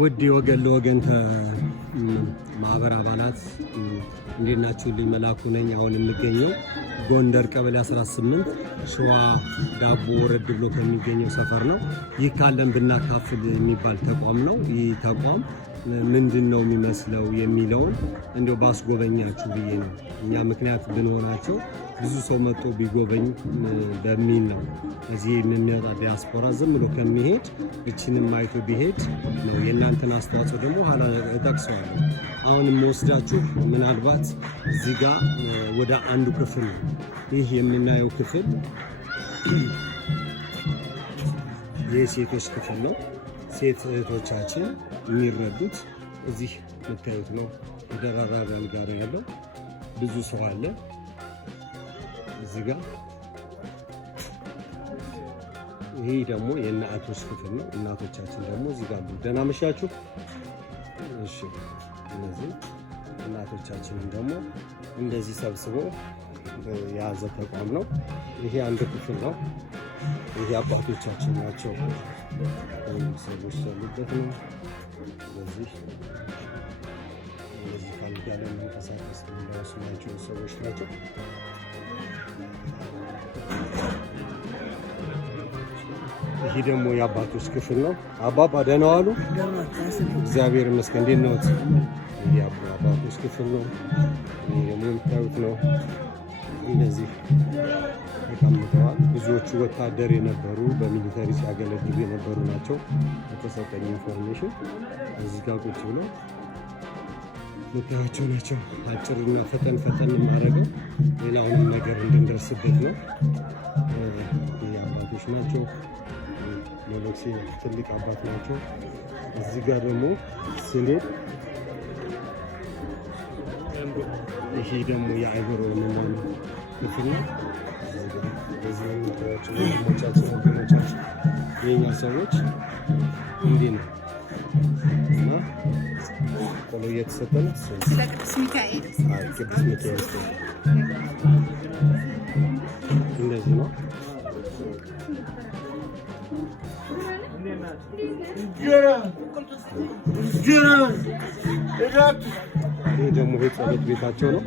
ውድ ወገን ለወገን ማህበር አባላት እንዴት ናችሁ? መላኩ ነኝ። አሁን የምገኘው ጎንደር ቀበሌ 18 ሸዋ ዳቦ ወረድ ብሎ ከሚገኘው ሰፈር ነው። ይህ ካለን ብናካፍል የሚባል ተቋም ነው። ይህ ተቋም ምንድነው የሚመስለው የሚለውን እንደው ባስጎበኛችሁ ብዬ ነው። እኛ ምክንያት ብንሆናቸው ብዙ ሰው መጥቶ ቢጎበኝ በሚል ነው። እዚህ የሚመጣ ዲያስፖራ ዝም ብሎ ከሚሄድ እችንም አይቶ ቢሄድ ነው። የእናንተን አስተዋጽኦ ደግሞ ኋላ እጠቅሰዋለሁ። አሁን የምወስዳችሁ ምናልባት እዚህ ጋር ወደ አንዱ ክፍል ነው። ይህ የምናየው ክፍል የሴቶች ክፍል ነው። ሴት እህቶቻችን የሚረዱት እዚህ የምታዩት ነው። ተደራራቢ አልጋ ነው ያለው። ብዙ ሰው አለ እዚህ ጋር። ይሄ ደግሞ የእናቶች ክፍል ነው። እናቶቻችን ደግሞ እዚህ ጋር አሉ። ደህና መሻችሁ። እሺ፣ እነዚህ እናቶቻችንን ደግሞ እንደዚህ ሰብስቦ የያዘ ተቋም ነው። ይሄ አንድ ክፍል ነው። ይሄ አባቶቻችን ናቸው። ሰዎች ያሉበት ነው። እነዚህ ካልጋ ላይ መንቀሳቀስ የሚለሱ ናቸው ሰዎች ናቸው። ይሄ ደግሞ የአባቶች ክፍል ነው። አባባ ደህና ዋሉ? እግዚአብሔር ይመስገን። እንዴት ነዎት? ይሄ አባቶች ክፍል ነው። ይሄ ደግሞ የምታዩት ነው። እንደዚህ ተቀምጠዋል። ብዙዎቹ ወታደር የነበሩ በሚሊተሪ ሲያገለግሉ የነበሩ ናቸው። የተሰጠኝ ኢንፎርሜሽን እዚህ ጋር ቁጭ ብለው ምታያቸው ናቸው። አጭርና ፈጠን የማደርገው ሌላውንም ነገር እንድንደርስበት ነው። አባቶች ናቸው። ሌሎክሴ ትልቅ አባት ናቸው። እዚህ ጋር ደግሞ ስሌት፣ ይሄ ደግሞ የአይበሮ የምንሆነ ክፍል ነው። በዚህ ምታያቸው ወንድሞቻችን ወገኖቻችን የኛ ሰዎች እንዲህ ነው እና ቆሎ እየተሰጠ ነው። ቅዱስ ሚካኤል እንደዚህ ነው። ይህ ደግሞ የጸሎት ቤታቸው ነው።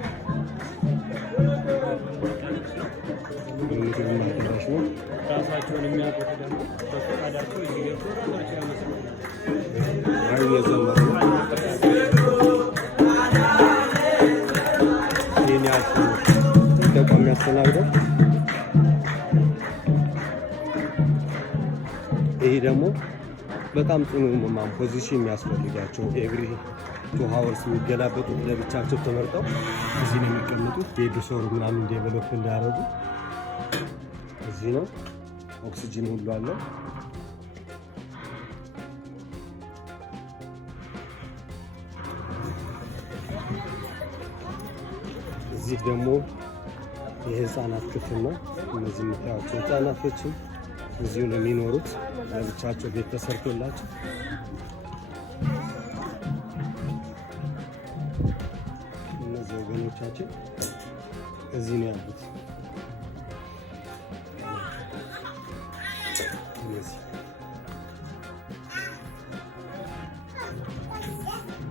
ምግብና አዳራሽ ነው። ራሳቸውን የሚያውቁት ደግሞ በፈቃዳቸው እየዘመሩ ይህን ያህል ተቋም የሚያስተናግደው። ይህ ደግሞ በጣም ጽኑ ህሙማን ፖዚሽን የሚያስፈልጋቸው ኤቭሪ 2 ሃወርስ የሚገላበጡት ለብቻቸው ተመርጠው እዚህ ነው የሚቀመጡት። የዱሶሩ ምናምን ዴቨሎፕ እንዳያደርጉ እዚህ ነው። ኦክሲጅን ሁሉ አለው። እዚህ ደግሞ የህፃናት ክፍል ነው። እነዚህ የምታያቸው ህፃናቶችም እዚሁ ነው የሚኖሩት። ለብቻቸው ቤት ተሰርቶላቸው እነዚህ ወገኖቻችን እዚህ ነው ያሉት።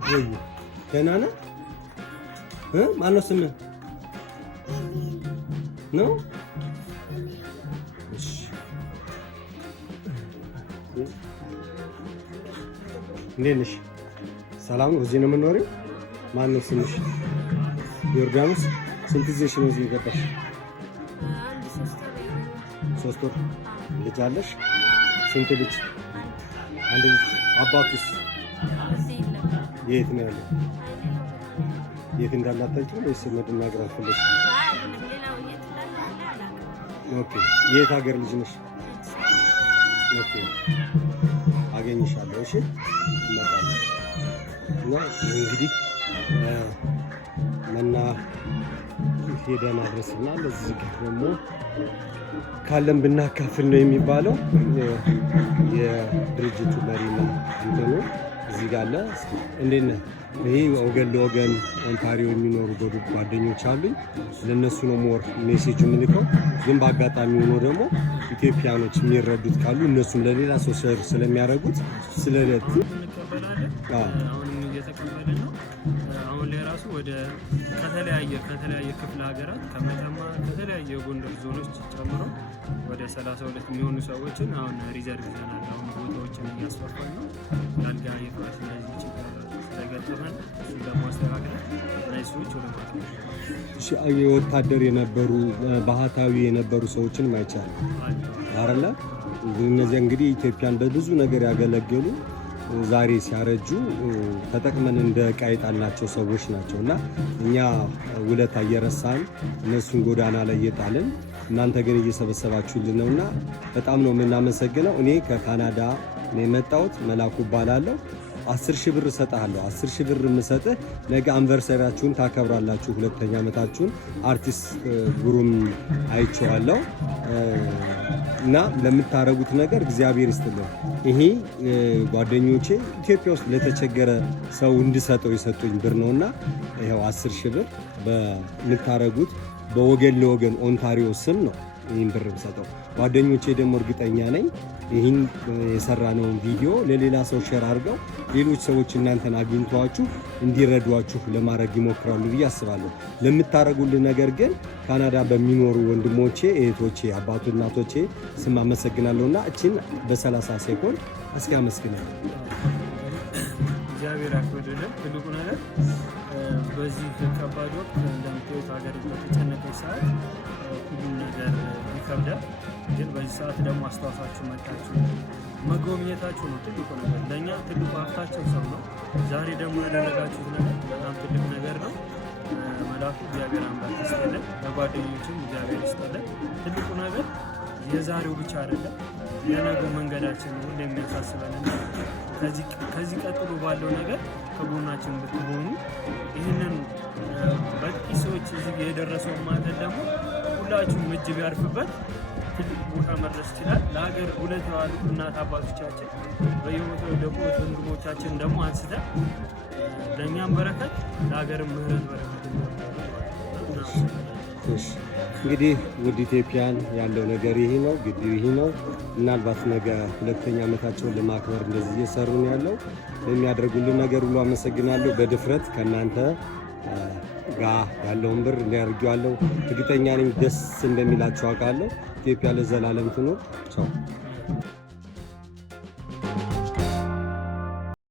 ወይ ደህና ነህ? ማነው ስምህ ነው? እሺ እንዴት ነሽ? ሰላም ነው? እዚህ ነው የምንኖሪው? ማነው ስምሽ? ዮርዳኖስ። ስንት ጊዜሽ ነው እዚህ የገባሽ? 3 ወር። ልጅ አለሽ? ስንት ልጅ? አንድ ልጅ። አባቱስ የት ነው ያለው? የት እንዳለ አታውቂም ወይስ መናገር አልፈለግሽም? ኦኬ። የት ሀገር ልጅ ነሽ? ኦኬ። አገኝሻለሁ። እሺ፣ እመጣለሁ። እና እንግዲህ መና ሄደን አድረስና ለዚህ ደግሞ ካለን ብናካፍል ነው የሚባለው። የድርጅቱ መሪና እንትኑ እዚህ ጋር አለ። እንዴት ነህ? ይሄ ወገን ለወገን ኦንታሪዮ የሚኖሩ ጓደኞች አሉኝ። ለነሱ ነው ሞር ሜሴጅ የምልከው። ግን በአጋጣሚ ሆኖ ደግሞ ኢትዮጵያኖች የሚረዱት ካሉ እነሱም ለሌላ ሰው ሼር ስለሚያደርጉት ስለለቱ አሁንም እየተቀበለ ነው። አሁን ላይ ራሱ ወደ ከተለያየ ክፍለ ሀገራት ከመተማ ከተለያየ የጎንደር ዞኖች ጨምሮ ወደ 32 የሚሆኑ ሰዎችን አሁን ሪዘርቭ ይዘናል። አሁን ቦታዎችን እያስፋፋን ነው። ያልጋ የፍራሽ እንደዚህ ችግር ስለገጠመን እሱን ለማስተካከል እነዚህ ሰዎች ወደ ማለት የወታደር የነበሩ ባህታዊ የነበሩ ሰዎችን ማይቻል አረለ እነዚህ እንግዲህ ኢትዮጵያን በብዙ ነገር ያገለገሉ ዛሬ ሲያረጁ ተጠቅመን እንደ ቃይጣላቸው ሰዎች ናቸው እና እኛ ውለታ እየረሳን እነሱን ጎዳና ላይ እየጣልን እናንተ ግን እየሰበሰባችሁልን ነውና በጣም ነው የምናመሰግነው። እኔ ከካናዳ ነው የመጣሁት። መላኩ እባላለሁ። 10,000 ብር እሰጥሃለሁ። 10,000 ብር የምሰጥህ ነገ አንቨርሰሪያችሁን ታከብራላችሁ፣ 2ኛ ዓመታችሁን። አርቲስት ጉሩም አይቼዋለሁ እና ለምታረጉት ነገር እግዚአብሔር ይስጥልን። ይሄ ጓደኞቼ ኢትዮጵያ ውስጥ ለተቸገረ ሰው እንድሰጠው የሰጡኝ ብር ነውና ይኸው 10,000 ብር በምታረጉት በወገን ለወገን ኦንታሪዮ ስም ነው ይህን ብር ሰጠው። ጓደኞቼ ደግሞ እርግጠኛ ነኝ ይህን የሰራነውን ቪዲዮ ለሌላ ሰው ሼር አድርገው ሌሎች ሰዎች እናንተን አግኝተዋችሁ እንዲረዷችሁ ለማድረግ ይሞክራሉ ብዬ አስባለሁ። ለምታረጉልን ነገር ግን ካናዳ በሚኖሩ ወንድሞቼ፣ እህቶቼ፣ አባቱ እናቶቼ ስም አመሰግናለሁና እችን በ30 ሴኮንድ እስኪ አመስግናለሁ። እግዚአብሔር ያክብርልን። ትልቁ ነገር በዚህ ከባድ ወቅት እንደምታዩት ሀገር በተጨነቀች ሰዓት ሁሉም ነገር ይከብዳል። ግን በዚህ ሰዓት ደግሞ አስተዋሳችሁ መጣችሁ መጎብኘታችሁ ነው ትልቁ ነገር። ለእኛ ትልቁ ሀብታቸው ሰው ነው። ዛሬ ደግሞ ያደረጋችሁት ነገር በጣም ትልቅ ነገር ነው። መላኩ እግዚአብሔር አምላክ ይስጥልን፣ ለጓደኞችም እግዚአብሔር ይስጥልን። ትልቁ ነገር የዛሬው ብቻ አይደለም፣ የነገው መንገዳችን ሁሉ የሚያሳስበንና ከዚህ ቀጥሎ ባለው ነገር ከጎናችን ብትሆኑ ይህንን በጥቂት ሰዎች እዚህ የደረሰውን ማለት ደግሞ ሁላችሁም እጅ ቢያርፍበት ትልቅ ቦታ መድረስ ይችላል። ለሀገር ሁለት የዋሉ እናት አባቶቻችን በየቦታው ደግሞ ወንድሞቻችን ደግሞ አንስተን ለእኛም በረከት ለሀገርም ምህረት በረከት እንግዲህ ውድ ኢትዮጵያን ያለው ነገር ይሄ ነው። ግቢው ይሄ ነው። ምናልባት ነገ 2ኛ ዓመታቸውን ለማክበር እንደዚህ እየሰሩ ነው ያለው። የሚያደርጉልን ነገር ሁሉ አመሰግናለሁ። በድፍረት ከእናንተ ጋር ያለውን ብር እንዲያርጊዋለሁ እርግጠኛ ነኝ። ደስ እንደሚላችሁ አውቃለሁ። ኢትዮጵያ ለዘላለም ትኑር። ቻው